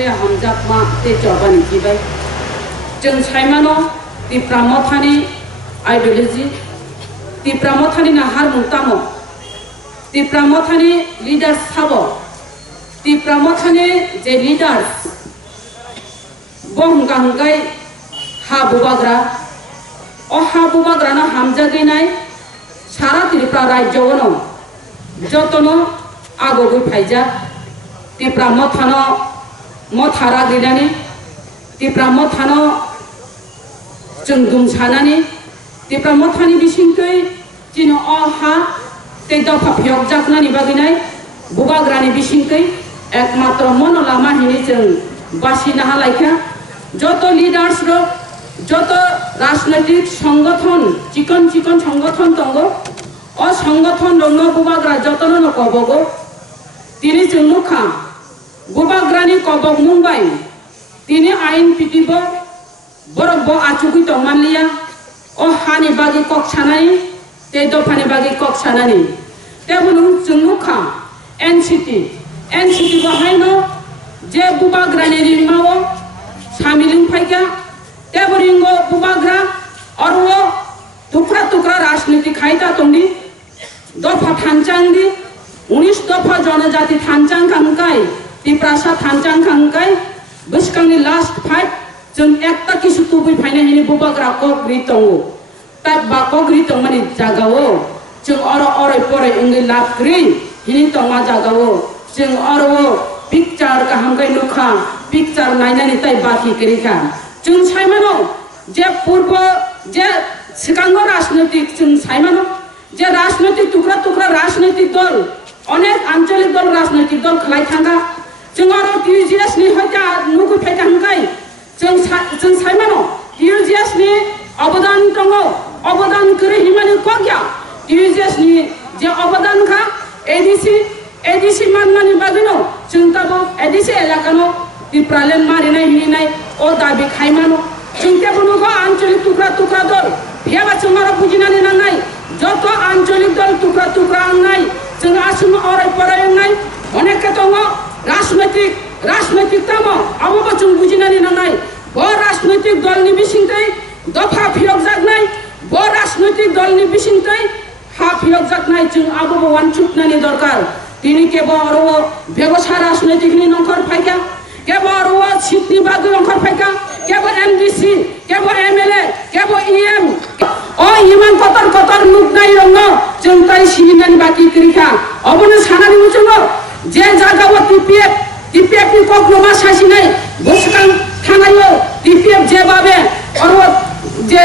te hamjak ma te jobani kibai jeng saimano ti pramothani ideology ti pramothani na har mutamo ti pramothani leaders thabo ti pramothani je leaders bong gangai ha bubagra o ha bubagra na hamjagi nai sara Tripura rajyono jotono agogoi phaija Tripura mothano mothara gilani Tripura mothano jengdum sanani Tripura mothani bisingtoi chino o ha te dofa phiok jaknani baginai bubagrani bisingtoi ekmatro mono lama hini jeng basi naha laika joto leaders ro joto রাজনৈতিক সংগঠন চিকন চিকন সংগঠন তঙ্গ ও সংগঠন রঙ বুবাগ্রা যতন কবগ তিনি চুনুখা বুবাগ্রানি কবগ মুম্বাই তিনি আইন পিটিব বরব আচুকি তমালিয়া ও হানি বাগি কক ছানানি তে দফানি বাগি কক ছানানি তেবুলু চুনুখা এনসিটি বাহাইনো যে বুবাগ্রানি রিমাও সামিলিং ফাইকা Teboringo bubagra orwo tukra রাজনীতি খাইতা তংদি দফা থানচাংদি 19 দফা জনজাতি থানচাং খানকাই Tripura থানচাং খানকাই বসকাংনি লাস্ট ফাইট जों একটা কিছু তুবই ফাইনা হিনি বুবাগ্রা কগ্রি তঙ্গো তাই বা কগ্রি তং মানে জাগাও जों অর পরে ইংলি লাভগ্রি হিনি তংমা জাগাও जों অরও পিকচার কাহামগাই নুখা পিকচার নাইনানি তাই বাকি করিখা जों साइमानो जे पूर्व जे सिगांग राजनैतिक जों साइमानो जे राजनैतिक टुकरा राजनैतिक दल अनेक आंचलिक दल राजनैतिक दल खलाई थांगा जों आरो टीयूजीएस नि हयता नुगु फाइता हंगाय जों साइमानो टीयूजीएस नि अवदान दंगो अवदान करे हिमानि कोग्या टीयूजीएस नि जे अवदान खा एडीसी माननानि बागनो जों ताबो एडीसी एलाकानो Tripura मारिनाय हिनाय ओ दाबि खायमानो जों तेबुनुगो आंचलिक टुकरा दल फेबा जोंआरो बुजिनानै नांनाय जत आंचलिक दल टुकरा नांनाय जों आसुम अराय परायनाय अनेक दङ राजनैतिक तामो आबो जों बुजिनानै नांनाय ब राजनैतिक दलनि बिसिंतै दफा फियक जागनाय ब राजनैतिक दलनि बिसिंतै हा फियक जागनाय जों आबो वानचुकनानि दरकार तिनि केबो अरो व्यवसाय राजनैतिक नि नंखर फायका केवल वो सिटी बागु अंकर फाइका केवल एमडीसी केवल एमएलए केवल ईएम ओ इमान कतर नुकनाय रंग जों ताइ सिबिनानि बाकी करिखा अबनो सानानि मुचंग जे जागाव टीपीएफ नि कग्रमा सासिनाय बसकां थानायो टीपीएफ जे बाबे अरो जे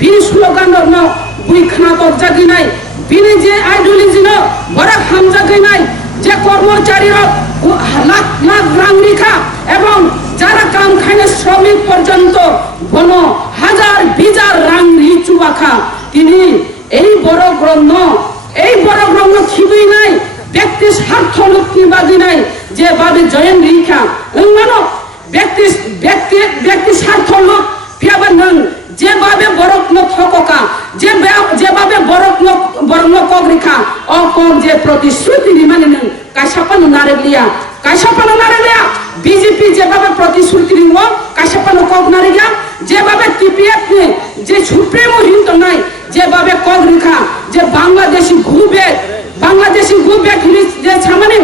बिनि स्लोगान न बुइ खाना तक जागिनाय बिनि जे आइडियोलॉजी न बरा हामजागिनाय जे कर्मचारी लाख रां রেখা এবং যারা কাম খাইনে শ্রমিক পর্যন্ত বন হাজার রাং রিচু বাখা তিনি এই বড় গ্রন্থ খিবই নাই ব্যক্তি স্বার্থ মুক্তিবাদী নাই যে বাবে জয়েন রেখা মানো ব্যক্তি স্বার্থ লোক ফেবার নং যে বাবে বরকন থকা যে বাবে বরকন কক রেখা অ কক যে প্রতিশ্রুতি মানে নং কাইসাপানো নারেলিয়া बीजेपी जेबाबे प्रतिश्रुति रिंगो काशपानो কক नारेगा जेबाबे टीपीएफ ने जे सुप्रीमो हिंतो नाय जेबाबे কক रिखा जे बांग्लादेशी गुबेक हिनि जे सामाने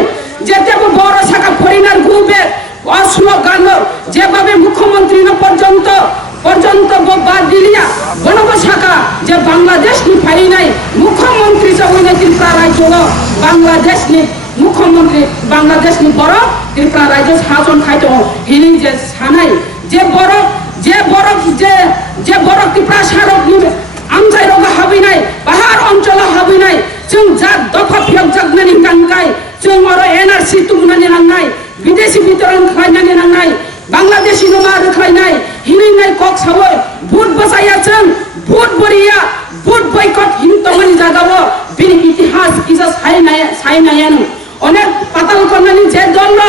जेतेबो बड़ शाखा फरिनार गुबेक असलो गानो जेबाबे मुख्यमंत्री न पर्यंत बाद दिलिया बनबो शाखा जे बांग्लादेश नि फाइ नाय मुख्यमंत्री जवैना Tripura राज्य बांग्लादेश नि मुख्यमंत्री बांग्लादेश नि बड़ Tripura राज्य शासन खाइतो हिनि जे सानाय जे बड़ Tripura सारक नि आमजाय रगा हाबिनाय बाहार अंचल हाबिनाय जों जा दफा फियक जागनानि गांगाय जों आरो एनआरसी तुमनानि नांनाय विदेशी वितरण खालायनानि नांनाय बांग्लादेशी नमा रखायनाय हिनिनाय কক सावय भोट बसाया जों भोट बरिया भोट बयकट हिनतमनि जागावो बिनि इतिहास किजा सायनायानो अनेक पाताल करनानि जे दल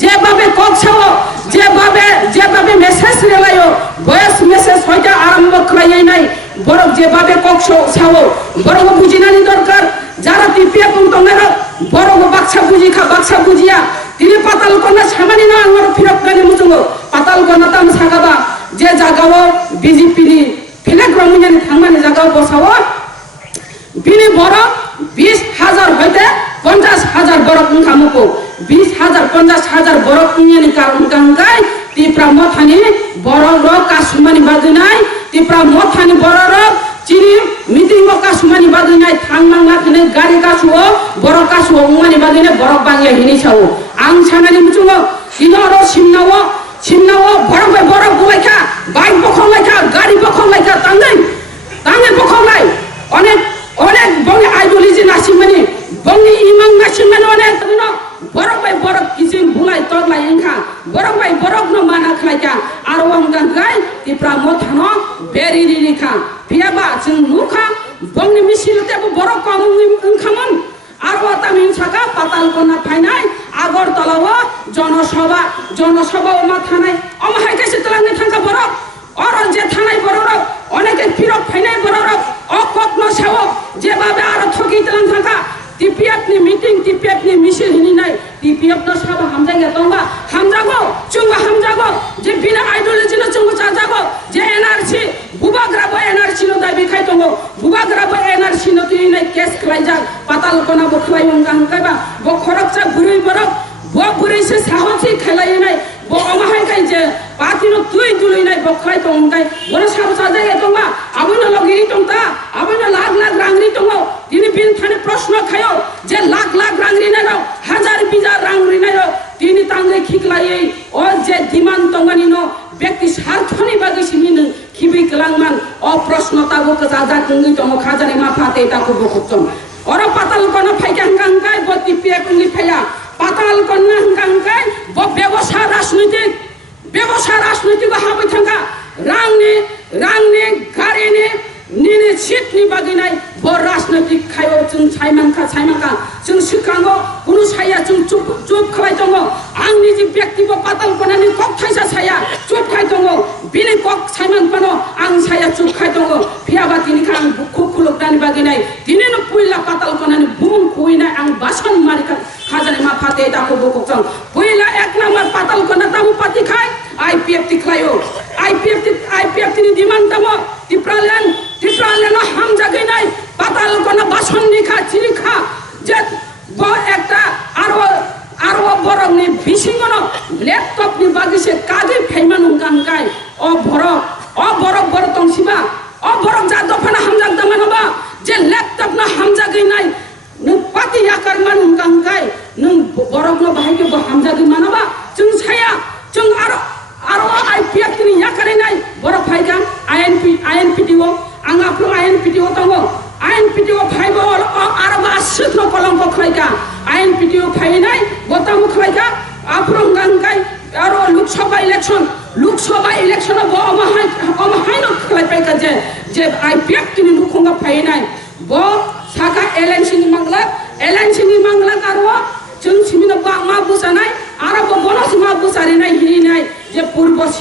जेबाबे কক सावो जेबाबे मेसेज रेलायो बयस मेसेज हयता आरम्भ खालायनाय बरक जेबाबे কক सावो बरक बुजिनानि दरकार যারা টিপিএফ তংনার বড় বাক্সা বুঝিয়া তিনি পাতাল কন্যা সামানি না আমার ফিরক গানি মুজুঙ্গো পাতাল কন্যা তাম সাগাবা যে জাগাও বিজেপি ni ফিলেক রমুনিয়ানি থাংমানি জাগাও বসাও বিনি বরক 20,000 হইতে 50,000 বরক খামুকো 20,000 50,000 বরক নিয়ানি কারণ গাঙ্গাই তিপ্রা মথানি বরক র কাসুমানি বাজুনাই তিপ্রা মথানি বরক চিনি মিটিং ব কাসুমানি বাজুনাই থাংমাংলা খানে গাড়ি কাসুও বরক কাসুও উমানি বাজুনে বরক বাংলা হিনি ছাও আং সানানি মুচুঙ্গো ইনর সিমনাও বরক বলাইখা বাইক বখলাইখা গাড়ি বখলাইখা তাঙ্গাই বখলাই অনেক বঙ্গে আইডিওলজি নাসিমানি বঙ্গে ইমাম নাসিমানি অনেক বরক কিছু বুলাই তগলাই ইনখা বরক ন মানা খাইকা আর ওয়াঙ্গাই তিপ্রা মথানো বেরিরি রিখা পিয়াবা जों নুখা বঙ্গে মিছিলতে বরক কামুং ইনখামন আর ওয়াতামিন সাকা পাতাল কন্যা ফাইনাই আগরতলাও জনসভা ওমা থানায় অমা হাইকাছে তলাঙ্গে থাকা বরক আর যে থানায় বরক অনেকে ফিরক ফাইনাই বরক অকত্ন সেবক যেভাবে আর ঠকি তলাং থাকা TPF ni meeting TPF ni মিছিল হিনি নাই টিপিএফ না সব হামজাগে তংবা হামজাগো চুংবা হামজাগো যে বিনা আইডিওলজি না চুংবা চাজাগো যে এনআরসি বুবাগ্রাবো এনআরসি নো দাবি খাই তংগো বুবাগ্রাবো এনআরসি নো তুই নাই কেস খলাইজা পাতাল কোনা বখলাই ওঙ্গা হামকাইবা ব খরকচা বুড়ি বরক ব বুড়ি সে সাহসি খেলাই নাই ব অমাহাই কাই যে পাতিনো তুই দুলই নাই বখলাই তংগাই বড় সাহসা যায় তংবা আবুনো লগি তংতা আবুনো লাখ রাংরি তংগো তিনি বিন থানে প্রশ্ন খায়ো যে লাখ রাংরি নাই হাজার বিজার রাংরি নাই তিনি তাঙ্গে খিকলাই ও যে দিমান তংগানি নো ব্যক্তি স্বার্থনি বাগি সিমিন খিবি কলাংমান ও প্রশ্ন তাগো কাজা কুঙ্গি তম খাজানি মাফাতে তাকো বকুচম ওর পাতাল কোন ফাইকা গাঙ্গাই ব টিপিএফ নি ফাইয়া পাতাল কন্যা গাঙ্গাই ব ব্যবসা রাজনীতি হাবি থাকা রাংনি গাড়িনি নিনে সিটনি বাগিনাই ব রাজনৈতিক খাयो जों साइमानखा जों सिखांगो कुनु साया जों चुप खालाय दङ आंनि जे व्यक्तिगत पाताल कोनानि कक थाइसा साया चुप खाय दङ बिनि कक साइमान पानो आं साया चुप खाय दङ फियाबा तिनि खां खुलुक दानि बागिनाय दिनेनो पुइला पाताल कोनानि बुम खुइना आं बासन मारिका खाजानि मा फाते दाको बकजों पुइला एक नाम्बार पाताल कोना तामु पाति खाय आईपीएफ तिख्लायो आईपीएफ तिनि डिमान्ड दङ टिप्रालेन हामजागैनाय पाताल कोना बासन निखा चिनिखा जे ब एकटा आरो बरकनि बिसिङनो ल्यापटपनि बागिसे कागै फाइमानु गांगाय अ बरक तंसिबा अ बरक जा दफाना हामजाग दामानबा जे ल्यापटप ना हामजागैनाय नों पाति याकार मानु गांगाय नों बरकनो बाहायके ब हामजागै मानबा जों साया जों आरो आईपीएफ तिनि याकारैनाय बरक फाइगा आईएनपीटीओ आं आपलो आईएनपीटीओ दङो आईएनपीटीओ फाइबो आरो बासिनो कलंक खलायगा आईएनपीटीओ फाइनाय गतामु खलायगा आफ्रं गांगाय आरो लोकसभा इलेक्शन ब अमाहायनो खलायपायगा जे आईपीएफ तिनि लुखंगा फाइनाय ब सागा एलएनसी नि मांगला आरो जों सिमिनो मा बुजानाय आरो ब बनस मा बुजारिनाय हिनाय जे पूर्व